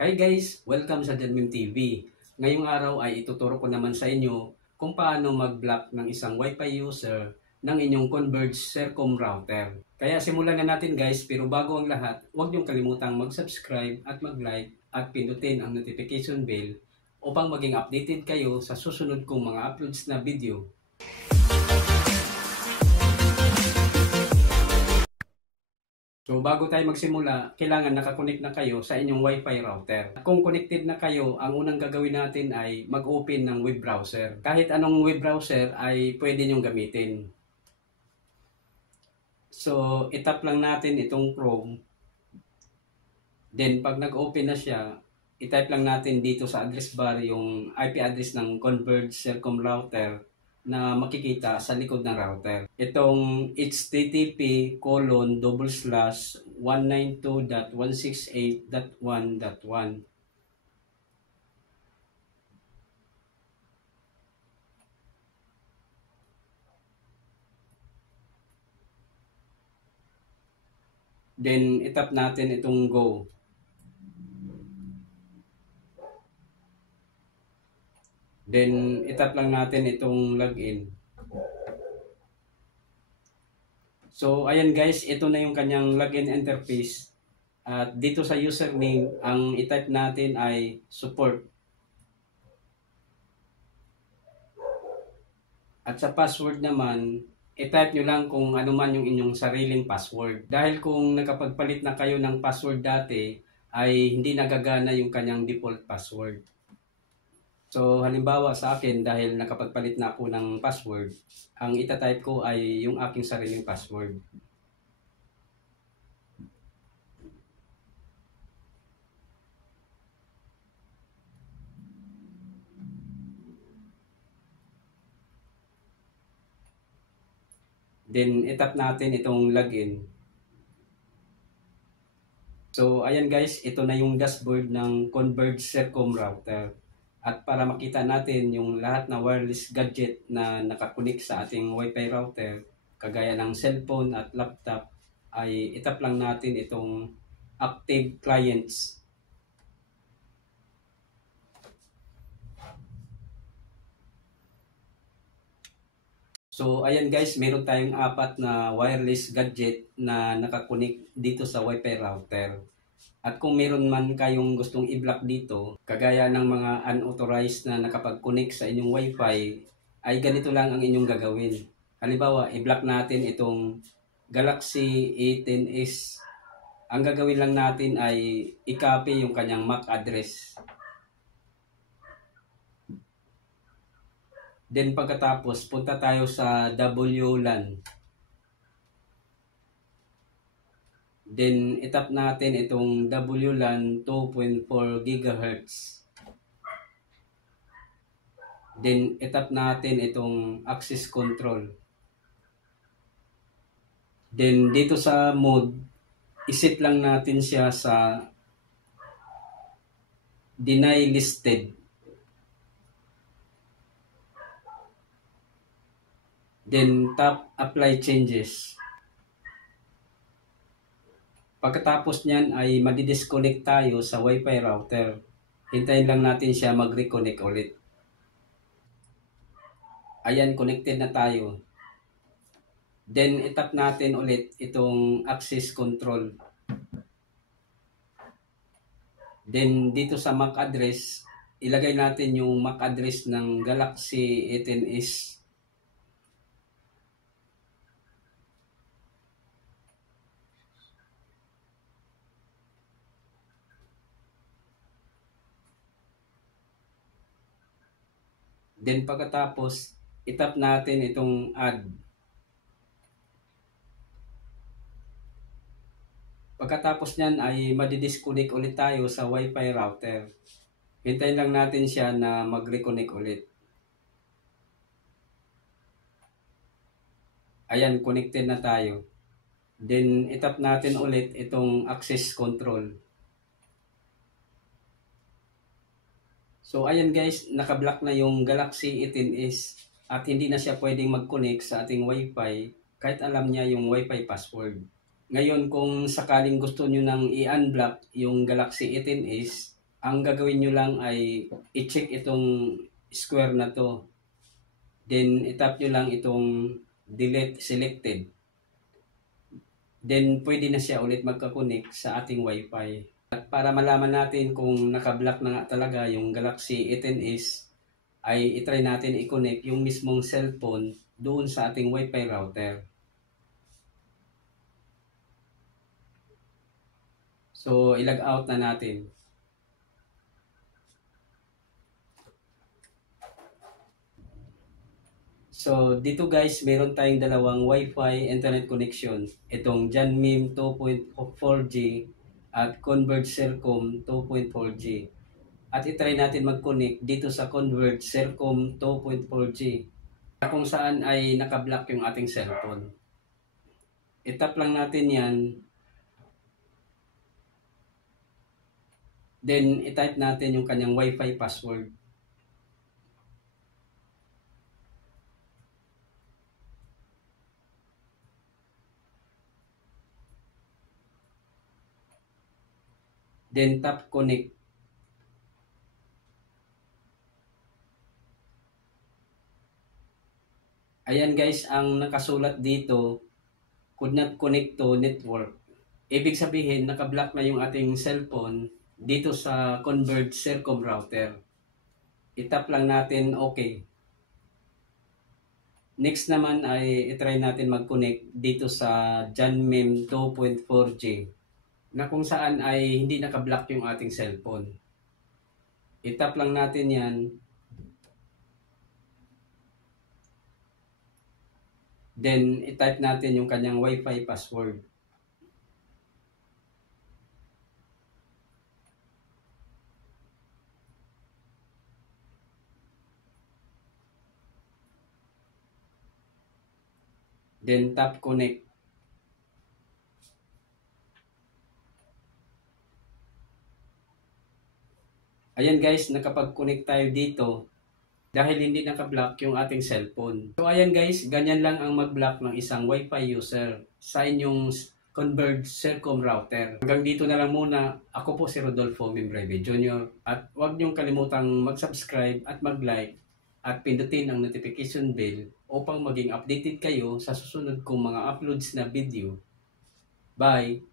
Hi guys! Welcome sa Janmim TV. Ngayong araw ay ituturo ko naman sa inyo kung paano mag-block ng isang Wi-Fi user ng inyong Converge Sercom router. Kaya simulan na natin guys, pero bago ang lahat, huwag niyong kalimutang mag-subscribe at mag-like at pindutin ang notification bell upang maging updated kayo sa susunod kong mga uploads na video. So bago tayo magsimula, kailangan nakakonect na kayo sa inyong Wi-Fi router. Kung connected na kayo, ang unang gagawin natin ay mag-open ng web browser. Kahit anong web browser ay pwede nyong gamitin. So itap lang natin itong Chrome. Then pag nag-open na siya, itype lang natin dito sa address bar yung IP address ng Converge Sercom router na makikita sa likod ng router. Itong http://192.168.1.1. Then itap natin itong go. Then itap lang natin itong login. So ayan guys, ito na yung kanyang login interface. At dito sa username, ang itype natin ay support. At sa password naman, i-type nyo lang kung ano man yung inyong sariling password. Dahil kung nakapagpalit na kayo ng password dati, ay hindi nagagana yung kanyang default password. So halimbawa sa akin, dahil nakapagpalit na ako ng password, ang itatype ko ay yung aking sariling password. Then itap natin itong login. So ayan guys, ito na yung dashboard ng Converge Sercom router. At para makita natin yung lahat na wireless gadget na nakakunik sa ating Wi-Fi router, kagaya ng cellphone at laptop, ay itap lang natin itong active clients. So ayan guys, meron tayong 4 na wireless gadget na nakakunik dito sa Wi-Fi router. At kung meron man kayong gustong i-block dito, kagaya ng mga unauthorized na nakapag-connect sa inyong Wi-Fi, ay ganito lang ang inyong gagawin. Halimbawa, i-block natin itong Galaxy A10s. Ang gagawin lang natin ay i-copy yung kanyang MAC address. Then pagkatapos, punta tayo sa WLAN. Then itap natin itong WLAN 2.4 GHz. Then itap natin itong access control. Then dito sa mode, iset lang natin siya sa deny listed. Then tap apply changes. Pagkatapos niyan ay madi-disconnect tayo sa Wi-Fi router. Hintayin lang natin siya mag-reconnect ulit. Ayan, connected na tayo. Then itap natin ulit itong access control. Then dito sa MAC address, ilagay natin yung MAC address ng Galaxy A10s. Then pagkatapos, itap natin itong add. Pagkatapos niyan ay madi-disconnect ulit tayo sa Wi-Fi router. Hintayin lang natin siya na mag-reconnect ulit. Ayan, connected na tayo. Then itap natin ulit itong access control. So ayan guys, naka-block na yung Galaxy A10s at hindi na siya pwedeng mag-connect sa ating Wi-Fi kahit alam niya yung Wi-Fi password. Ngayon kung sakaling gusto nyo nang i-unblock yung Galaxy A10s, Ang gagawin nyo lang ay i-check itong square na to. Then itap nyo lang itong delete selected. Then pwede na siya ulit magkakonek sa ating wifi. At para malaman natin kung nakablock na nga talaga yung Galaxy A10s, ay itry natin i-connect yung mismong cellphone doon sa ating wifi router. So i-log out na natin. So, dito guys, meron tayong dalawang Wi-Fi internet connection. Itong Janmim 2.4G at Converge Sercom 2.4G. At itry natin mag-connect dito sa Converge Sercom 2.4G kung saan ay nakablock yung ating cellphone. Itap lang natin yan. Then, itype natin yung kanyang Wi-Fi password. Then tap connect. Ayan guys, ang nakasulat dito, could not connect to network. Ibig sabihin, nakablock na yung ating cellphone dito sa Converge Sercom router. Itap lang natin okay. Next naman ay itry natin mag-connect dito sa Janmem 2.4G na kung saan ay hindi nakablock yung ating cellphone. Itap lang natin yan. Then, itype natin yung kanyang Wi-Fi password. Then, tap connect. Ayan guys, nakapag-connect tayo dito dahil hindi nakablock yung ating cellphone. So ayan guys, ganyan lang ang mag-block ng isang Wi-Fi user sa inyong Converge Sercom router. Hanggang dito na lang muna. Ako po si Rodolfo Membreve Jr. At huwag niyong kalimutang mag-subscribe at mag-like at pindutin ang notification bell upang maging updated kayo sa susunod kong mga uploads na video. Bye!